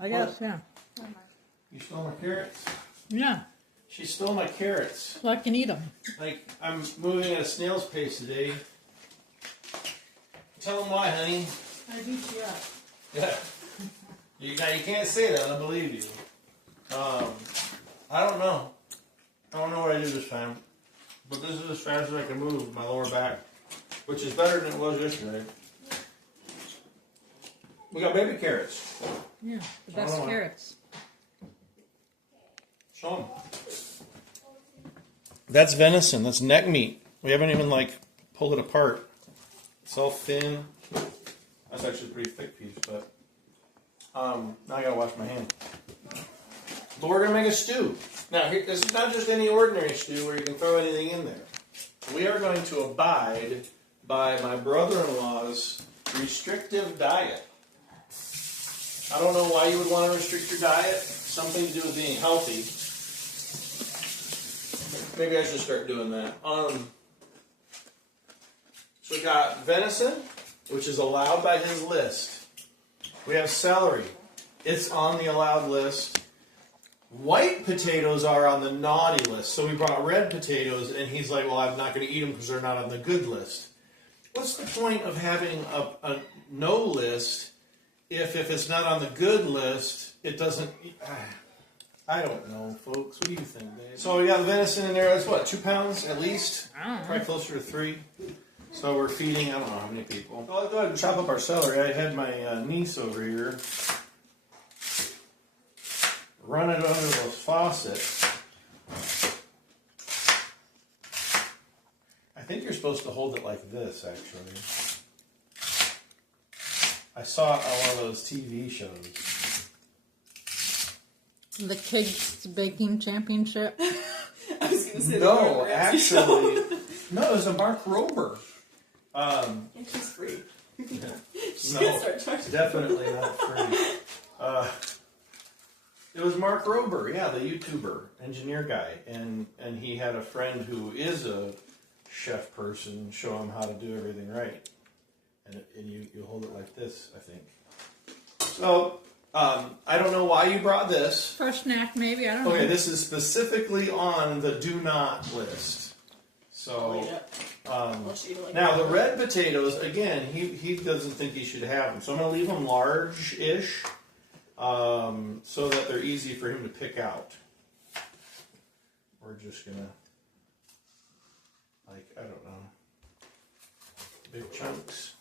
I guess, yeah. You stole my carrots? Yeah, She stole my carrots. so I can eat them. Like, I'm moving at a snail's pace today. Tell them why, honey. I beat you up. Yeah. You can't say that. I believe you. I don't know. I don't know what I do this time. But this is as fast as I can move my lower back. Which is better than it was yesterday. We got baby carrots. Yeah, the best carrots. Show them. That's venison. That's neck meat. We haven't even, pulled it apart. It's all thin. That's actually a pretty thick piece, but... now I gotta wash my hand. But we're gonna make a stew. Now, this is not just any ordinary stew where you can throw anything in there. We are going to abide by my brother-in-law's restrictive diet. I don't know why you would want to restrict your diet. Something to do with being healthy. Maybe I should start doing that. So we got venison, which is allowed by his list. We have celery. It's on the allowed list. White potatoes are on the naughty list. So we brought red potatoes, and he's like, well, I'm not going to eat them because they're not on the good list. What's the point of having a no list if it's not on the good list, it doesn't... I don't know, folks. What do you think, Dave? So we got venison in there. That's what, 2 pounds at least? Probably closer to 3. So we're feeding, I don't know how many people. So let's go ahead and chop up our celery. I had my niece over here run it under the faucet. I think you're supposed to hold it like this, actually. I saw it on one of those TV shows. The Kids Baking Championship. I was going to say no, actually, no, it was a Mark Rober. And she's free. No, definitely not free. It was Mark Rober, yeah, the YouTuber, engineer guy, and he had a friend who is a chef person show him how to do everything right, and you hold it like this, I think. So I don't know why you brought this. For a snack, maybe, I don't know. Okay, this is specifically on the do not list. So now the red potatoes, again, he doesn't think he should have them, so I'm going to leave them large-ish. So that they're easy for him to pick out. We're just gonna, I don't know, big chunks.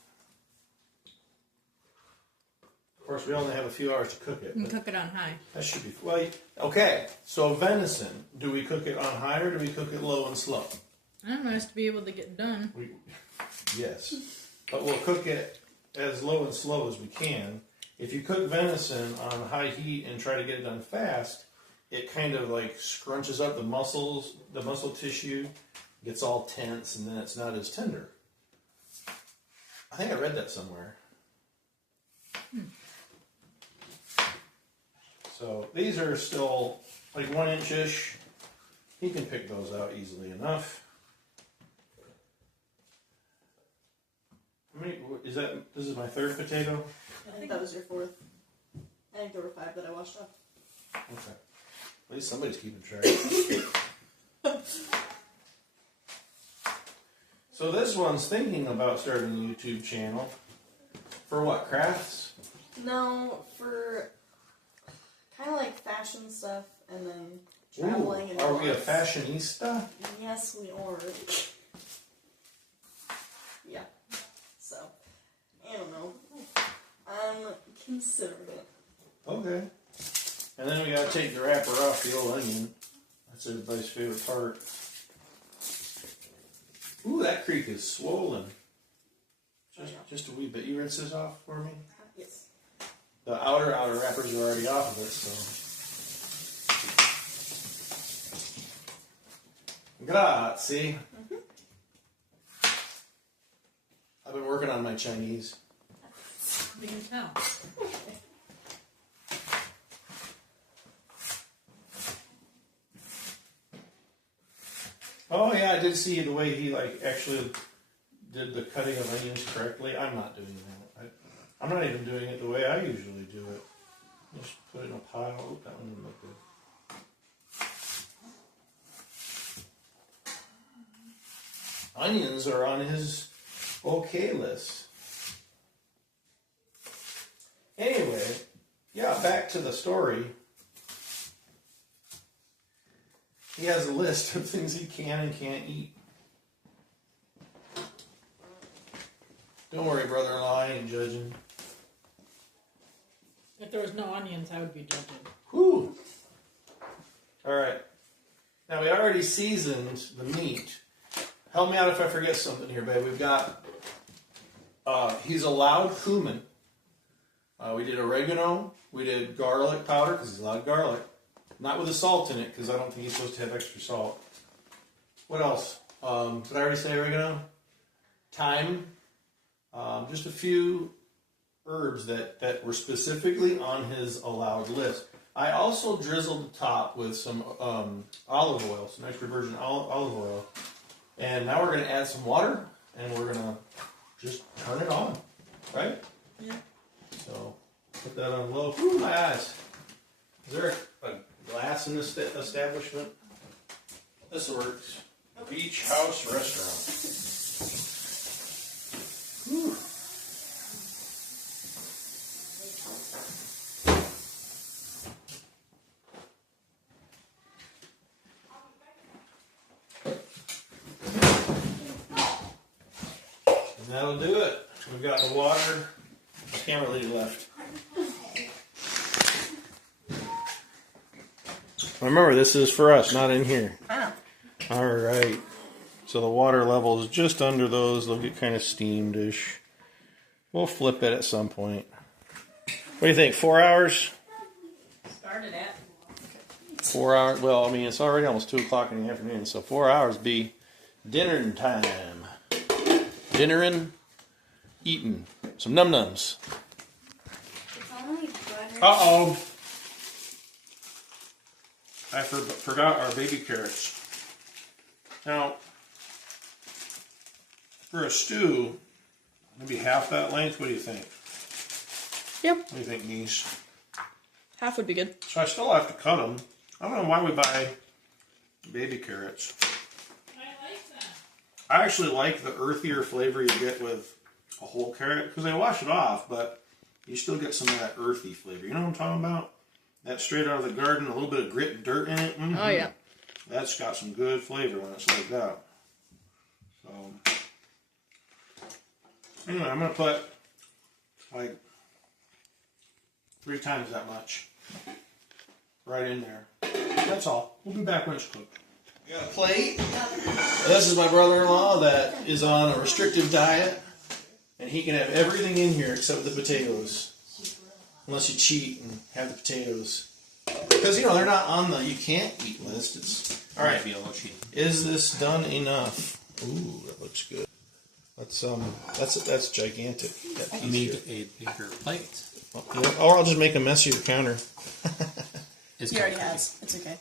Of course, we only have a few hours to cook it. You can cook it on high. That should be, well, okay, so venison, do we cook it on high or do we cook it low and slow? I don't know, it's to be able to get done. Yes, but we'll cook it as low and slow as we can. If you cook venison on high heat and try to get it done fast, it kind of scrunches up the muscles, the muscle tissue, gets all tense, and then it's not as tender. I think I read that somewhere. So these are still 1 inch-ish. He can pick those out easily enough. How many, this is my 3rd potato? I think that was your 4th. I think there were 5 that I washed off. Okay. At least somebody's keeping track. So this one's thinking about starting a YouTube channel. For what, crafts? No, for kind of like fashion stuff and then traveling. And are we a fashionista? Yes, we are. Yeah. So, I don't know. I'm considering it. Okay. And then we gotta take the wrapper off the old onion. That's everybody's favorite part. Ooh, that creek is swollen. Just a wee bit. You rinse this off for me? Yes. The outer wrappers are already off of it, so. Grazie. I've been working on my Chinese. You can tell. Oh yeah, I did see the way he actually did the cutting of onions correctly. I'm not doing that. I'm not even doing it the way I usually do it. Just put onions are on his okay list. Anyway, yeah, back to the story. He has a list of things he can and can't eat. Don't worry, brother-in-law, I ain't judging. If there was no onions, I would be judging. Whew. Alright. Now, we already seasoned the meat. Help me out if I forget something here, babe. We've got, he's allowed cumin. We did oregano. We did garlic powder, because he's allowed garlic. Not with the salt in it, because I don't think he's supposed to have extra salt. What else? Did I already say oregano? Thyme. Just a few herbs that were specifically on his allowed list. I also drizzled the top with some olive oil, some extra virgin olive oil. And now we're going to add some water, and we're going to just turn it on, right? Yeah. So, put that on low. Ooh, my eyes. Is there a glass in this establishment? This works. Beach House Restaurant. Whew. And that'll do it. We've got the water. The camera lady left. Remember, this is for us, not in here. I know. Alright. So the water level is just under those. They'll get kind of steamed-ish. We'll flip it at some point. What do you think? 4 hours? Started at. 4 hours? Well, I mean, it's already almost 2 o'clock in the afternoon, so 4 hours be dinner time. Dinnerin', eating. Some num-nums. It's only butter. Uh-oh. I forgot our baby carrots. Now, for a stew, maybe half that length. What do you think? Yep. What do you think, niece? Half would be good. So I still have to cut them. I don't know why we buy baby carrots. I like that. I actually like the earthier flavor you get with a whole carrot because they wash it off, but you still get some of that earthy flavor. You know what I'm talking about? That straight out of the garden, a little bit of grit and dirt in it. Mm-hmm. Oh, yeah. That's got some good flavor when it's like that. So, anyway, I'm going to put like 3 times that much right in there. That's all. We'll be back when it's cooked. We got a plate. This is my brother-in-law that is on a restrictive diet, and he can have everything in here except the potatoes. Unless you cheat and have the potatoes. Because, you know, they're not on the you can't eat list. It's all right. Is this done enough? Ooh, that looks good. That's gigantic. That piece You need here. a bigger plate. Or I'll just make a messier counter. It's He already got- has. It's okay.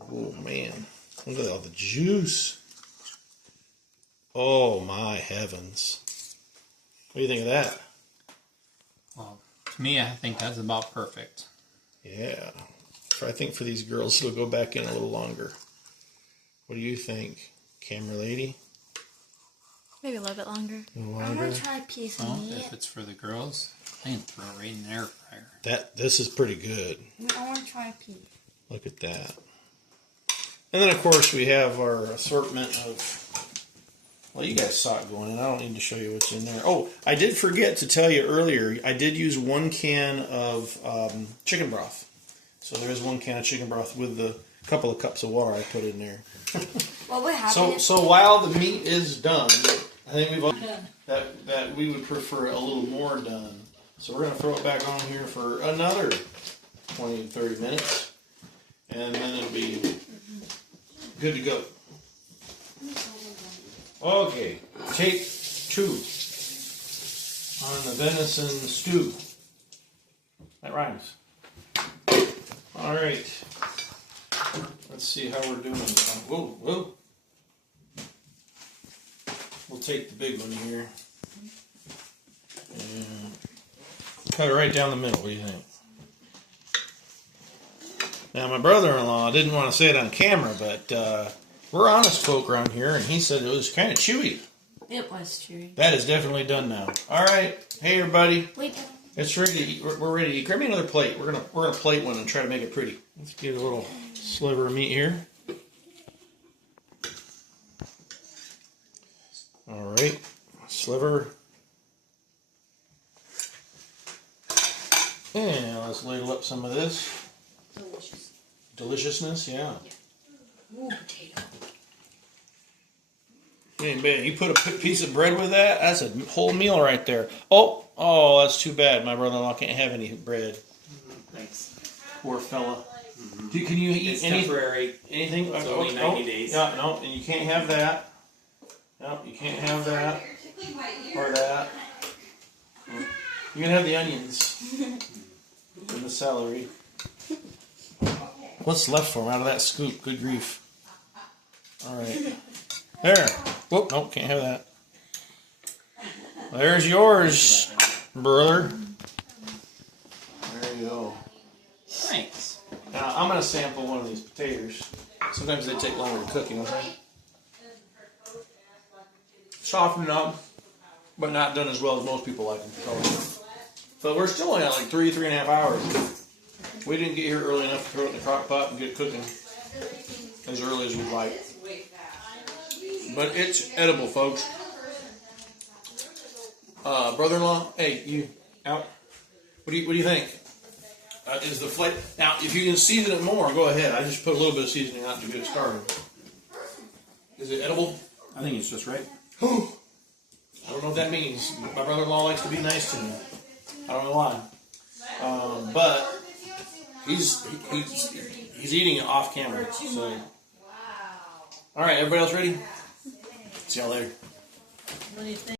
Oh, man. Look at all the juice. Oh, my heavens. What do you think of that? Well, to me, I think that's about perfect. Yeah. I think for these girls, it'll go back in a little longer. What do you think, camera lady? Maybe a little bit longer. A little I'm longer? gonna try a piece of Well, meat. if it's for the girls, I can throw it right in the air fryer. This is pretty good. I want to try a piece. Look at that. And then, of course, we have our assortment of... Well, you guys saw it going in. I don't need to show you what's in there. Oh, I did forget to tell you earlier, I did use 1 can of chicken broth. So there is 1 can of chicken broth with the couple of cups of water I put in there. What would happen So while the meat is done, I think we've all Done. that we would prefer a little more done. So we're going to throw it back on here for another 20, 30 minutes. And then it'll be good to go. Okay, take 2 on the venison stew. That rhymes. All right. Let's see how we're doing. Whoa, whoa. We'll take the big one here. And cut it right down the middle. What do you think? Now, my brother-in-law didn't want to say it on camera, but We're honest folk around here, and he said it was kind of chewy. It was chewy. That is definitely done now. All right, hey everybody, Wait. it's ready to eat. We're ready to eat. Grab me another plate. We're gonna plate one and try to make it pretty. Let's get a little sliver of meat here. All right, sliver. And let's ladle up some of this. Delicious. Deliciousness, yeah. Ooh, potato. Hey, man, you put a piece of bread with that? That's a whole meal right there. Oh, that's too bad. My brother-in-law can't have any bread. Thanks. Poor fella. Can you eat It's temporary. anything? It's only 90 days. Yeah, no, and you can't have that. No, you can't have that. Or that. You can have the onions. And the celery. What's left for him out of that scoop? Good grief. Alright. There. Whoop, nope, can't have that. There's yours, brother. There you go. Thanks. Now, I'm going to sample one of these potatoes. Sometimes they take longer to cook, you know what I'm saying? Softened up, but not done as well as most people like them. But we're still only at like 3.5 hours. We didn't get here early enough to throw it in the crock pot and get it cooking as early as we'd like. But it's edible, folks. Brother-in-law, hey, you out? What do you think? Is the flavor now? If you can season it more, go ahead. I just put a little bit of seasoning out to get it started. Is it edible? I think it's just right. I don't know what that means. My brother-in-law likes to be nice to me. I don't know why. But he's eating it off camera. So, all right, everybody else ready? See y'all later. What do you think?